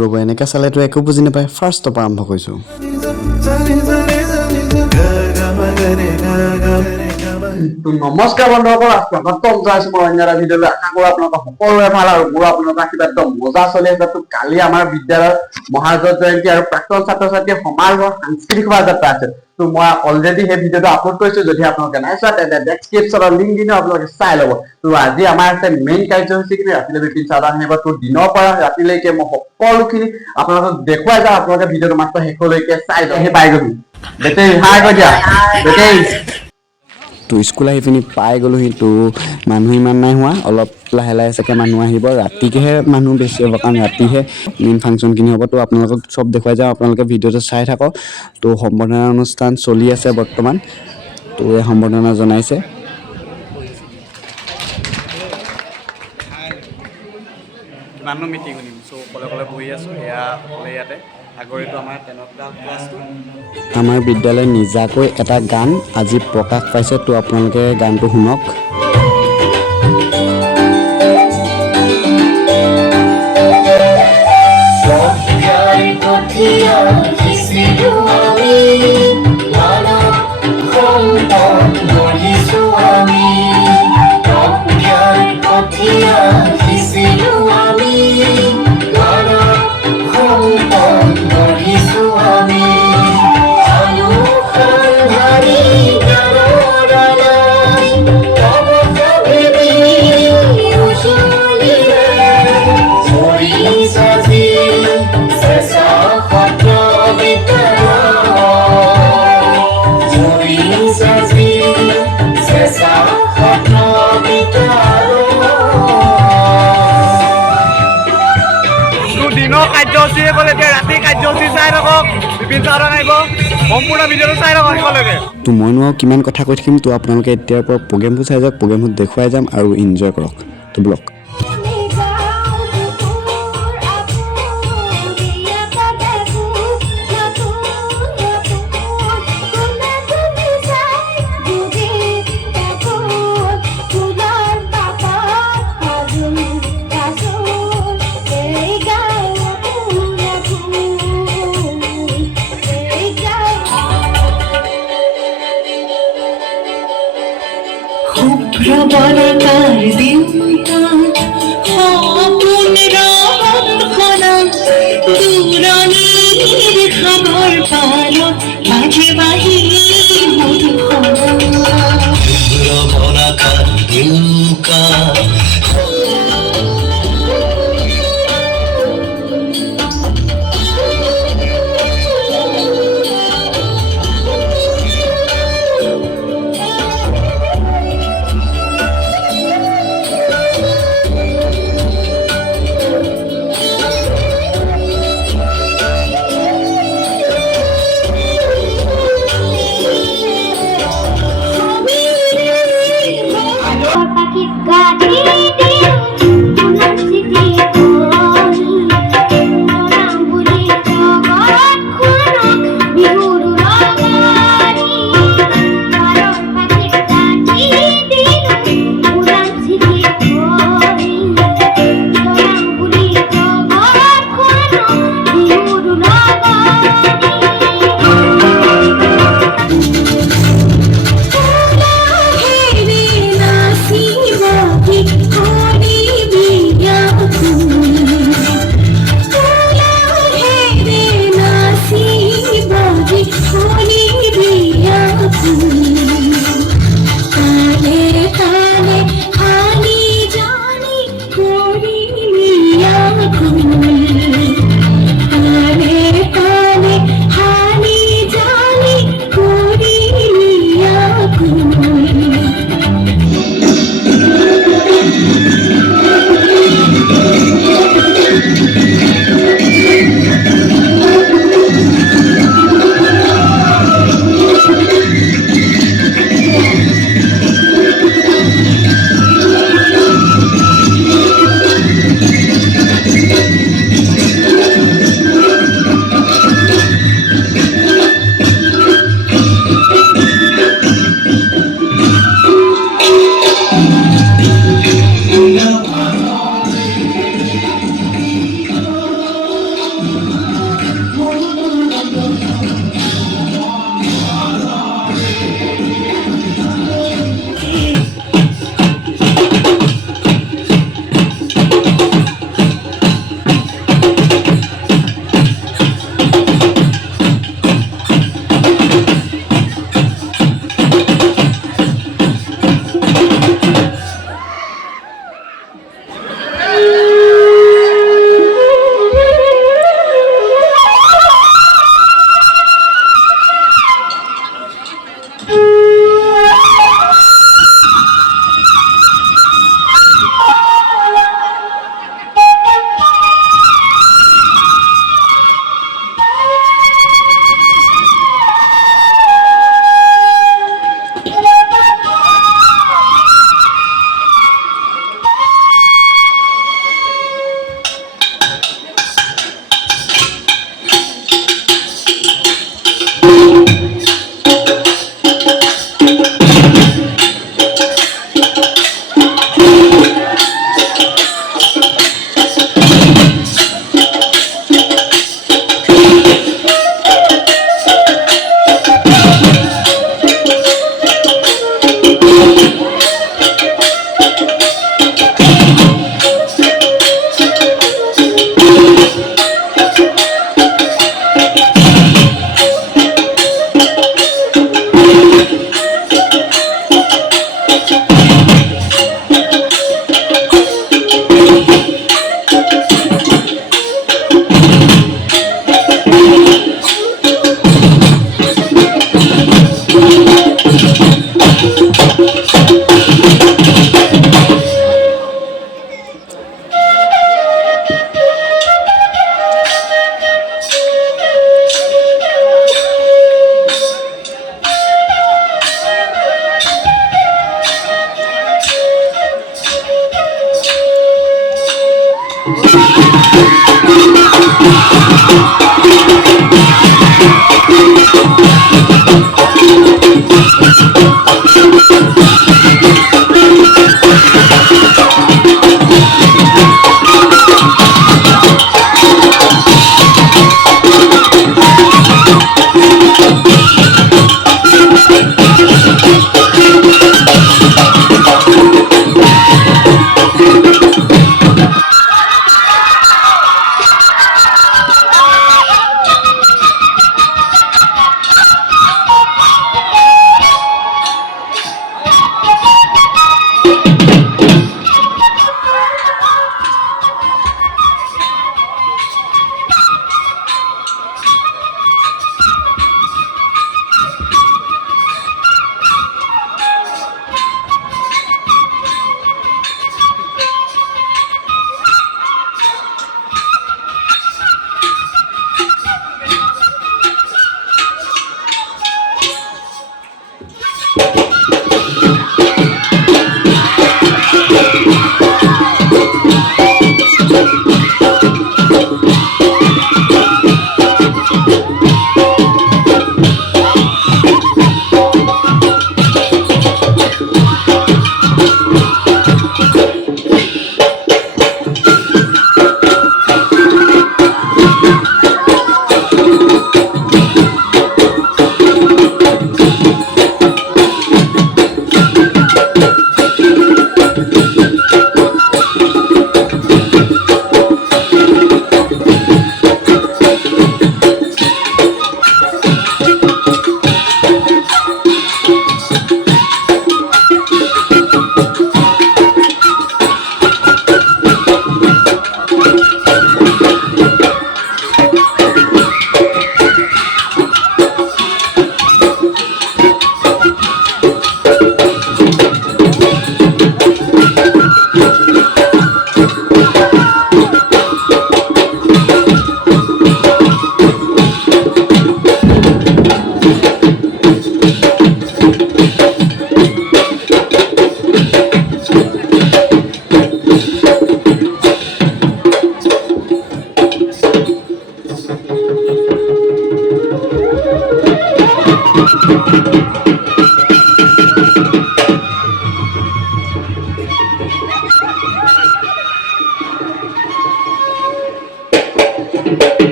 ৰ'ব এনেকৈ চালেতো একো বুজি নাপায়। ফাৰ্ষ্টৰ পৰা আৰম্ভ কৰিছোঁ। নমস্কাৰ বন্ধুসকল, স্বাগতম জনাইছো মই অন্য এটা ভিডিঅ'লৈ। আশা কৰোঁ আপোনালোকৰ সকলোৰে ভাল আৰু মোৰ আপোনালোকৰ আশীৰ্বাদ একদম মজা চলি আছে। তো কালি আমাৰ বিদ্যালয়ৰ মহাজত জয়ন্তী আৰু প্ৰাক্তন ছাত্ৰ ছাত্ৰীৰ সমাৰোহ সাংস্কৃতিক শোভাযাত্ৰা আছে। তো মই অলৰেডি সেই ভিডিঅ'টো আপলোড কৰিছো। যদি আপোনালোকে নাই চোৱা তেন্তে ডেছক্ৰিপশ্যনৰ লিংক দিনে আপোনালোকে চাই ল'ব। তো আজি আমাৰ আছে মেইন কাৰ্যসূচীখিনি ৰাতিলৈ বিপিন চাওদান আহিব। তো দিনৰ পৰা ৰাতিলৈকে মই সকলোখিনি আপোনালোকক দেখুৱাই যাওঁ। আপোনালোকে ভিডিঅ'টো মাত্ৰ শেষলৈকে চাই যাওঁ। সেই পাই গ'লো বেটেৰী হাই কৈ দিয়া বেটেৰী। তো স্কুল আহি পিনি পাই গ'লোহি। তো মানুহ ইমান নাই হোৱা, অলপ লাহে লাহে চাগে মানুহ আহিব। ৰাতিকেহে মানুহ বেছি হ'ব, কাৰণ ৰাতিহে মেইন ফাংচনখিনি হ'ব। তো আপোনালোকক চব দেখুৱাই যাওঁ, আপোনালোকে ভিডিঅ'টো চাই থাকক। তো সম্বৰ্ধনা অনুষ্ঠান চলি আছে বৰ্তমান। তো এই সম্বৰ্ধনা জনাইছে। কিমাননো মিটিং শুনিম। চ' অকলে অকলে বহি আছোঁ, সেয়া অকলে ইয়াতে আগৰিতো আমাৰ 10th ক্লাছটো। আমাৰ বিদ্যালয়ত নিজাকৈ এটা গান আজি প্ৰকাশ পাইছে। তো আপোনালোকে গানটো শুনক। দিনৰ কাৰ্যসূচীয়ে গ'ল, এতিয়া ৰাতি কাৰ্যসূচী চাই থাকক। বিপিন চাওদান আহিব, সম্পূৰ্ণ ভিডিঅ'টো চাই থাকক শেষলৈকে। তো মইনো আৰু কিমান কথা কৈ থাকিম। তো আপোনালোকে এতিয়াৰ পৰা প্ৰগ্ৰেমবোৰ চাই যাওক, প্ৰগ্ৰেমবোৰ দেখুৱাই যাম আৰু এনজয় কৰক। তো ব্লগ শুভ্ৰবৰকাৰ দিনটা সপোন ৰখনা দূৰণিৰ খবৰ পালত বাজে বাহি মধুসনা শুভ্ৰবৰকাৰ দিনটা। পাখিৰ গাছে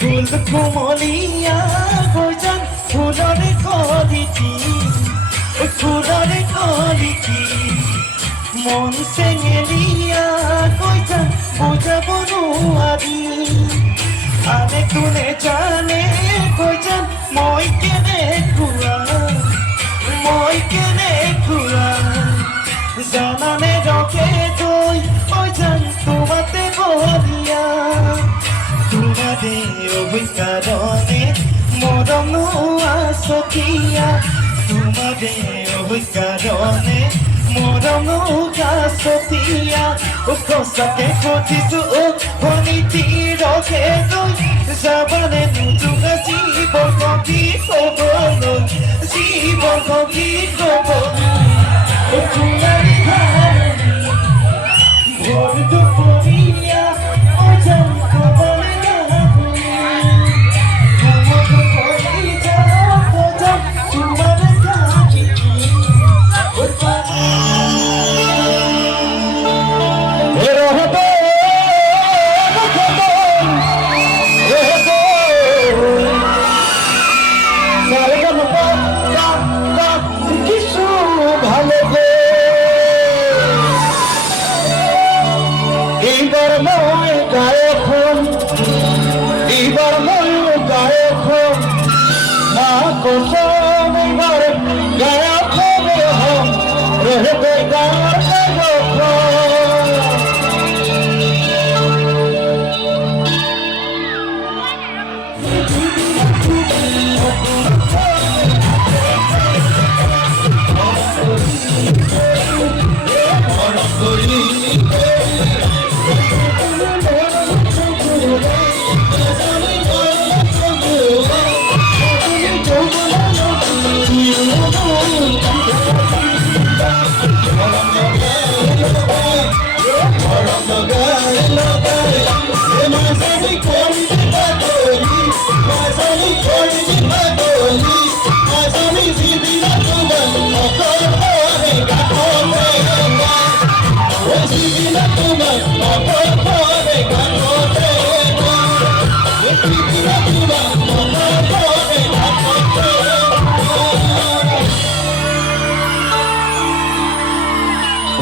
ফুল কুমলীয়া গজান ফুলৰে কলিটি ফুলৰে কলিটি মন চেঙেলীয়া গজান বুজাব নোৱাৰি আনে কোনে জানে গজান মই কেনেকুৱা জানানে ৰখে তই গজান তোমাতে বলিয়া তোমারে অভিকারণে মরমু আসকিয়া তোমারে অভিকারণে মরমু আসকিয়া ও কসাকে কঠিছো ও ভনিতি রখে তুই যাবানে নুজুগা জীবন কি খবর জীবন কি খবর ও ফুলারি ধারণি ভোর দুপুরিয়া ও জানতো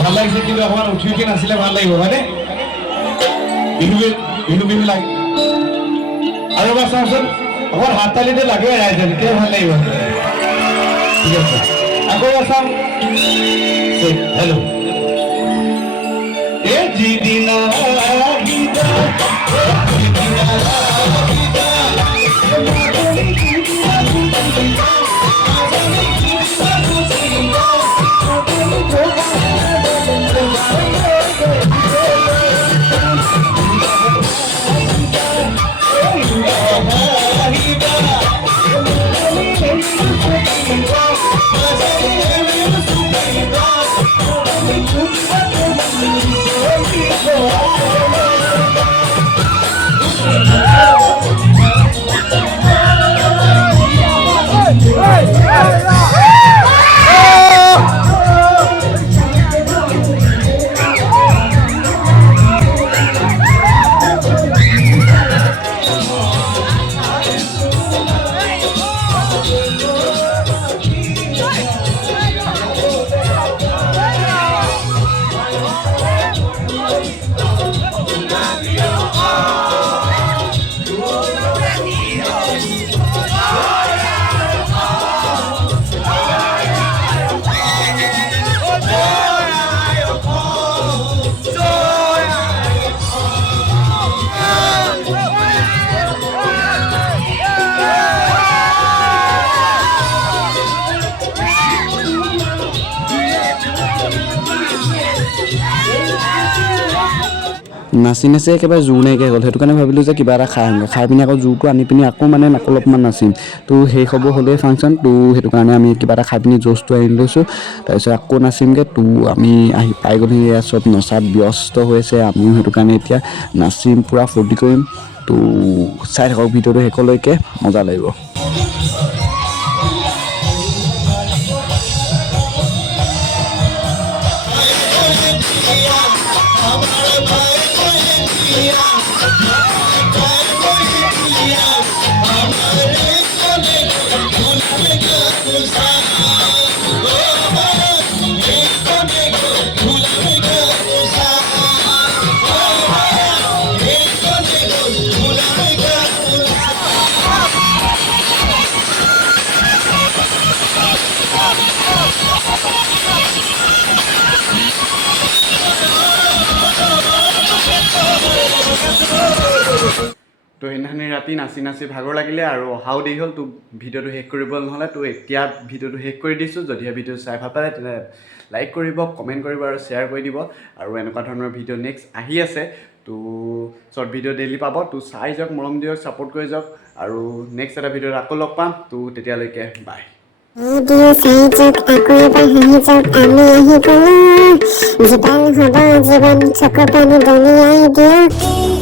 ভাল লাগিছে কিন্তু অকমান উঠি নাছিলে ভাল লাগিব হয়নে বিহু বিহু লাগে আৰু এবাৰ চাওঁচোন অকমান হাত তালিতে লাগে ৰাইজে তেতিয়া ভাল লাগিব ঠিক আছে আকৌ এবাৰ চাওঁ হেল্ল' এ যিদিনা নাচি নাচি একেবাৰে জোৰ নাইকিয়া হ'ল। সেইটো কাৰণে ভাবিলোঁ যে কিবা এটা খাই আহোঁ, খাই পিনি আকৌ জোৰটো আনি পিনি আকৌ মানে অলপমান নাচিম। তো সেই হ'ব হ'লেই ফাংচন। তো সেইটো কাৰণে আমি কিবা এটা খাই পিনি জোচটো আনি লৈছোঁ, তাৰপিছত আকৌ নাচিমগৈ। তো আমি আহি পাই গ'লো, এয়া চব নচাত ব্যস্ত হৈছে, আমিও সেইটো কাৰণে এতিয়া নাচিম, পূৰা ফূৰ্তি কৰিম। তো চাই থাকক ভিডিঅ'টো শেষলৈকে, মজা লাগিব। তো সেইদিনাখনি ৰাতি নাচি নাচি ভাগৰ লাগিলে আৰু অহাও দেৰি হ'ল। তো ভিডিঅ'টো শেষ কৰিব নহ'লে, তো এতিয়া ভিডিঅ'টো শেষ কৰি দিছোঁ। যদিহে ভিডিঅ'টো চাই ভাল পালে তেনে লাইক কৰিব, কমেণ্ট কৰিব আৰু শ্বেয়াৰ কৰি দিব। আৰু এনেকুৱা ধৰণৰ ভিডিঅ' নেক্সট আহি আছে। তো শ্বৰ্ট ভিডিঅ' ডেইলি পাব। তো চাই যাওক, মৰম দিয়ক, ছাপোৰ্ট কৰি যাওক। আৰু নেক্সট এটা ভিডিঅ'ত আকৌ লগ পাম। তো তেতিয়ালৈকে বাই। ভিডিঅ' চাই যাওক, আকৌ এবাৰ হাঁহি যাওক, আমি আহি গ'লো। জীৱন হ'ব জীৱন, চকু পানী দলিয়াই দিয়ক।